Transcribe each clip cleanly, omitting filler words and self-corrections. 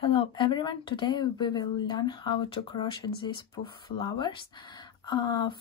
Hello everyone, today we will learn how to crochet these puff flowers.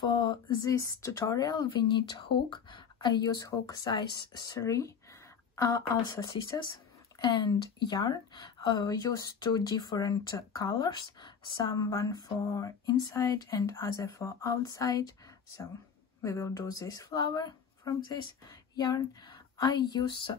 For this tutorial we need hook. I use hook size 3, also scissors and yarn. Use two different colors, one for inside and other for outside. So we will do this flower from this yarn. I use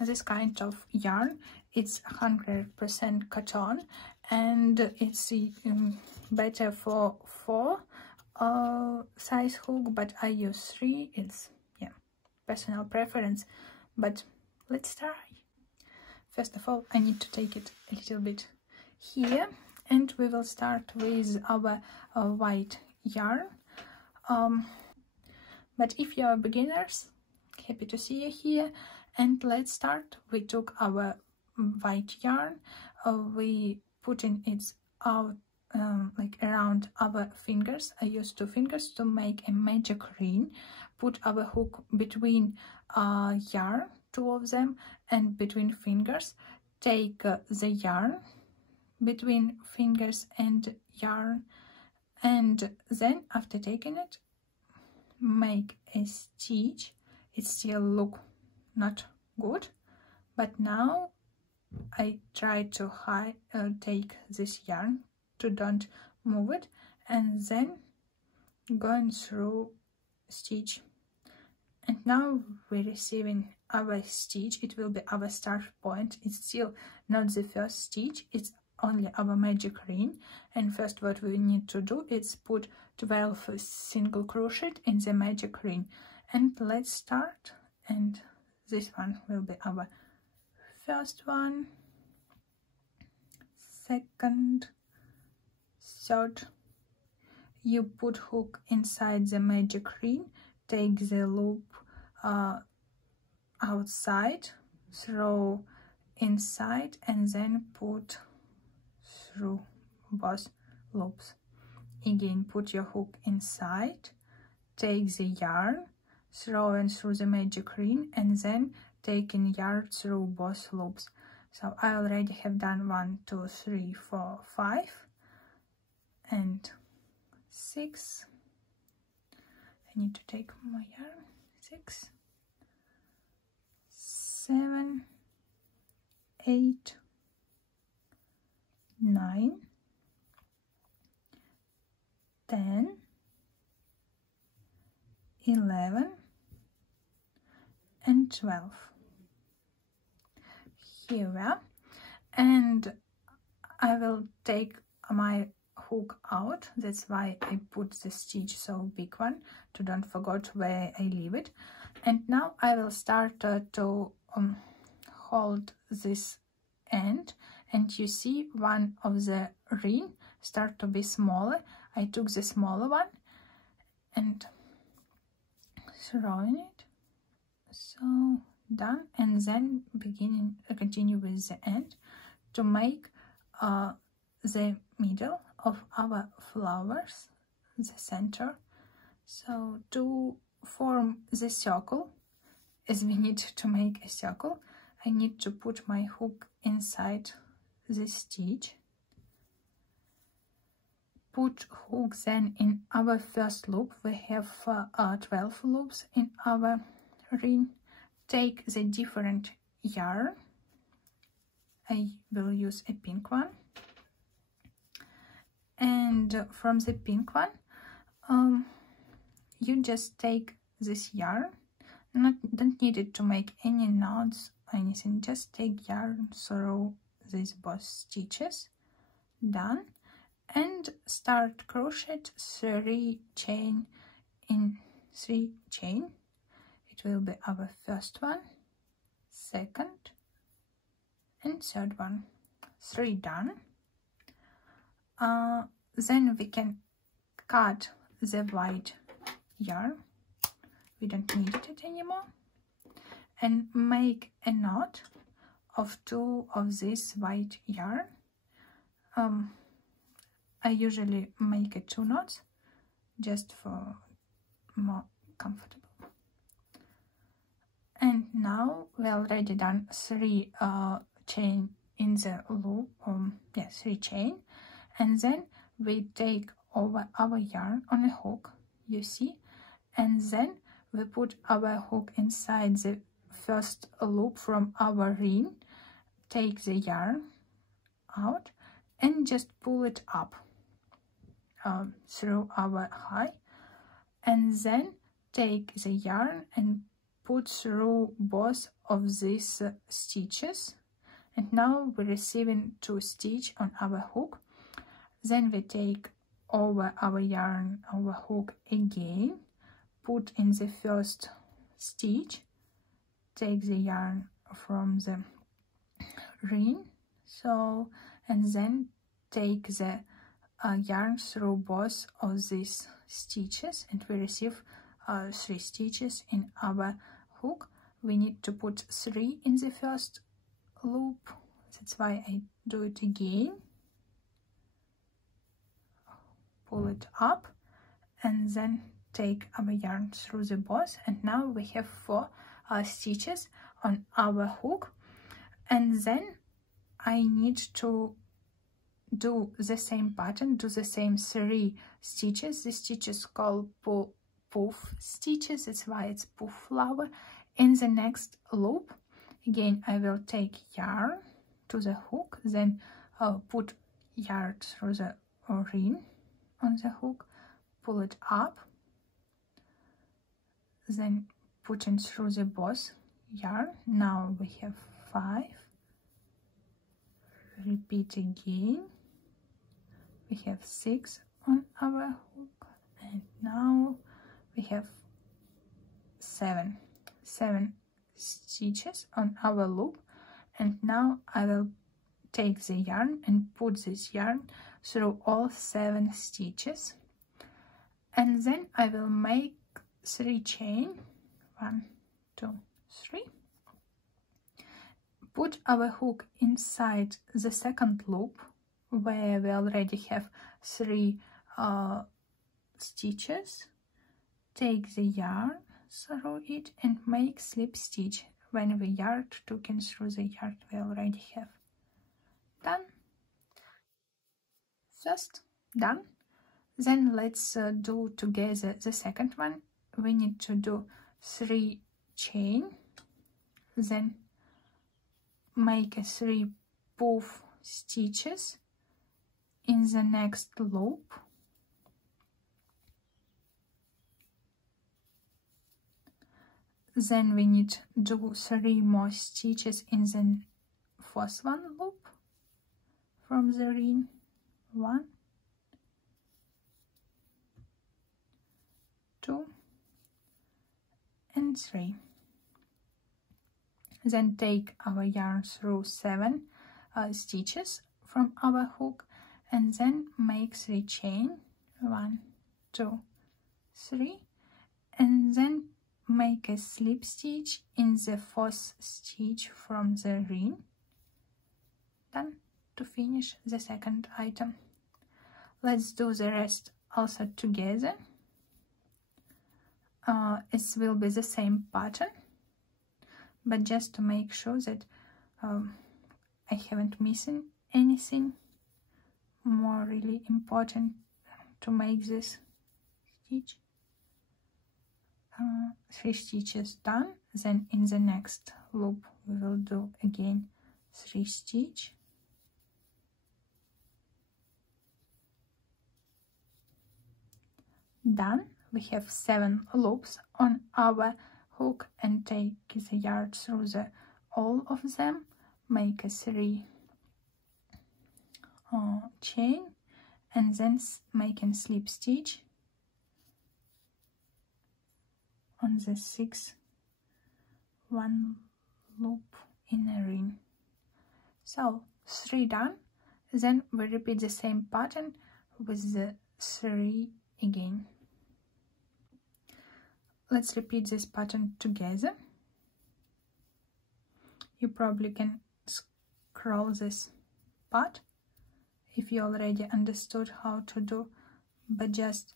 this kind of yarn. It's 100% cotton and it's better for 4 size hook, but I use 3. It's personal preference, but let's try. First of all, I need to take it a little bit here, and we will start with our white yarn. But if you are beginners, happy to see you here. And let's start. We took our white yarn, we put in it out like around our fingers. I use 2 fingers to make a magic ring. Put our hook between yarn, 2 of them, and between fingers. Take the yarn between fingers and yarn, and then after taking it, make a stitch. It still look not good, but now I try to take this yarn to don't move it, and then going through stitch. And now we're receiving our stitch. It will be our start point. It's still not the first stitch, it's only our magic ring. And first what we need to do is put 12 single crochet in the magic ring. And let's start, and this one will be our first one, second, third. You put hook inside the magic ring, take the loop outside, throw inside, and then put through both loops. Again, put your hook inside, take the yarn, throw in through the magic ring, and then taking yarn through both loops. So I already have done 1, 2, 3, 4, 5 and 6. I need to take my yarn. 6, 7, 8, 9, 10, 11 and 12. Here we are, and I will take my hook out. That's why I put the stitch so big one, to don't forget where I leave it. And now I will start to hold this end, and you see one of the ring start to be smaller. I took the smaller one and throwing it, so done. And then continue with the end to make the middle of our flowers, the center. So to form the circle, as we need to make a circle, I need to put my hook inside the stitch, put hook then in our first loop. We have 12 loops in our ring. Take the different yarn. I will use a pink one, and from the pink one you just take this yarn. Don't need it to make any knots or anything, just take yarn through these both stitches. Done. And start crochet 3 chain in 3 chain. It will be our first one, second and third one. 3 done. Then we can cut the white yarn. We don't need it anymore, and make a knot of 2 of this white yarn. I usually make 2 knots just for more comfortable. And now we already done 3 chain in the loop, 3 chain, and then we take over our yarn on a hook, you see, and then we put our hook inside the first loop from our ring, take the yarn out and just pull it up through our high, and then take the yarn and put through both of these stitches, and now we're receiving 2 stitches on our hook. Then we take over our yarn, our hook again, put in the first stitch, take the yarn from the ring, so, and then take the yarn through both of these stitches, and we receive 3 stitches in our hook. We need to put 3 in the first loop, that's why I do it again, pull it up, and then take our yarn through the both, and now we have 4 stitches on our hook. And then I need to do the same pattern, do the same 3 stitches. The stitches called poof stitches, that's why it's poof flower. In the next loop, again, I will take yarn to the hook, then put yarn through the ring on the hook, pull it up, then put in through the both yarn. Now we have 5. Repeat again. We have 6 on our hook, and now we have 7 stitches on our loop. And now I will take the yarn and put this yarn through all 7 stitches, and then I will make 3 chain, 1, 2, 3, put our hook inside the second loop where we already have 3 stitches, take the yarn through it and make slip stitch when the yarn taken through the yarn we already have. Done. First done. Then let's do together the second one. We need to do 3 chain, then make 3 poof stitches in the next loop, then we need to do 3 more stitches in the first one loop from the ring, 1, 2 and 3. Then take our yarn through 7 stitches from our hook, and then make 3 chain, 1, 2, 3, and then make a slip stitch in the first stitch from the ring. Done. To finish the second item. Let's do the rest also together. It will be the same pattern, but just to make sure that I haven't missing anything more really important to make this stitch. 3 stitches done. Then in the next loop we will do again 3 stitch, done. We have 7 loops on our hook, and take the yarn through all of them, make a 3 chain, and then making slip stitch on the 6th one loop in a ring. So 3 done. Then we repeat the same pattern with the 3 again. Let's repeat this pattern together. You probably can scroll this part if you already understood how to do, but just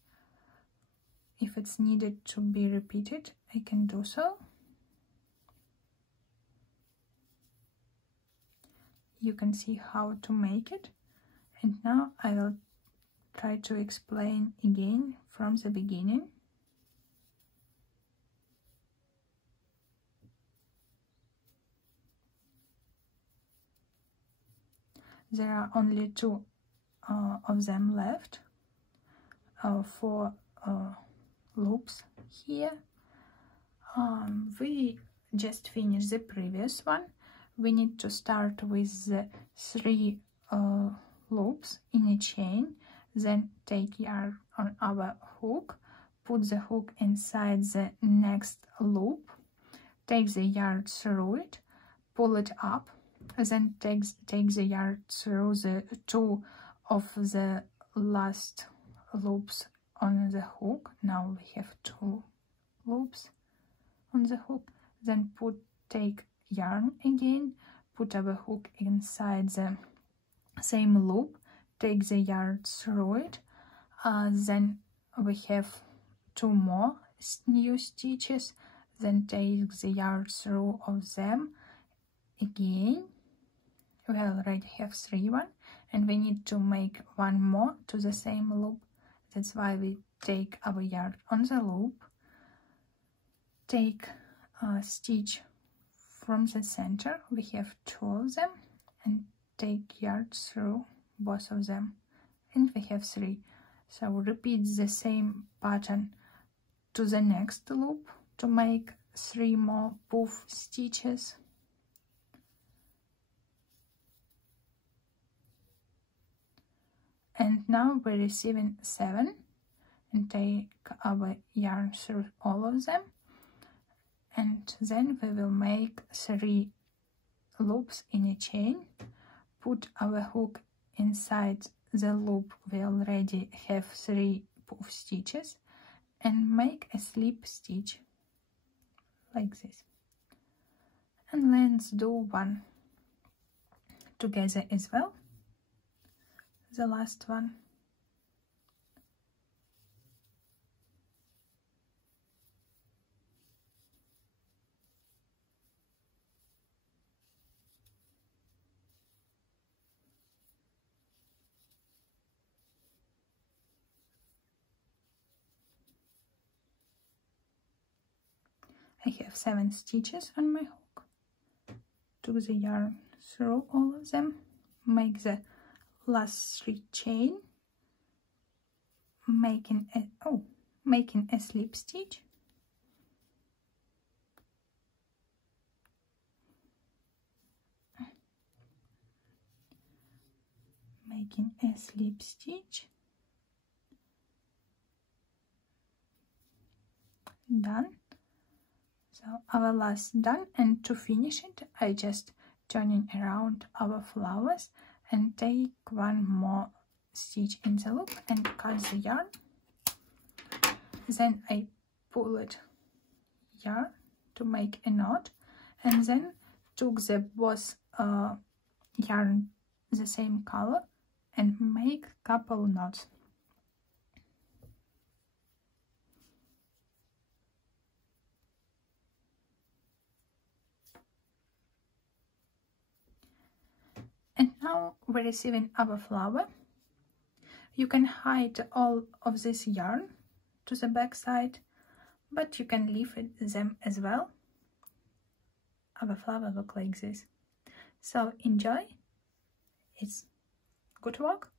if it's needed to be repeated, I can do so. you can see how to make it. And now I will try to explain again from the beginning. There are only 2 of them left, 4 loops here. We just finished the previous one. We need to start with the 3 loops in a chain, then take yarn on our hook, put the hook inside the next loop, take the yarn through it, pull it up, then take the yarn through the 2 of the last loops on the hook. Now we have 2 loops on the hook. Then take yarn again, put our hook inside the same loop, take the yarn through it. Then we have 2 more new stitches. Then take the yarn through of them again. We already have 3 and we need to make 1 more to the same loop. That's why we take our yarn on the loop, take a stitch from the center. We have 2 of them, and take yarn through both of them, and we have 3. So repeat the same pattern to the next loop to make 3 more puff stitches. And now we're receiving 7, and take our yarn through all of them, and then we will make 3 loops in a chain, put our hook inside the loop. We already have 3 puff stitches, and make a slip stitch like this. And let's do 1 together as well, the last one. I have 7 stitches on my hook. Took the yarn through all of them, make the last 3 chain, making a slip stitch, done. So our last done, and to finish it I just turning around our flowers and take 1 more stitch in the loop and cut the yarn. Then I pull it yarn to make a knot, and then took the both yarn the same color and make couple knots. And now we're receiving our flower. You can hide all of this yarn to the back side, but you can leave them as well. Our flower look like this. So enjoy. It's good work.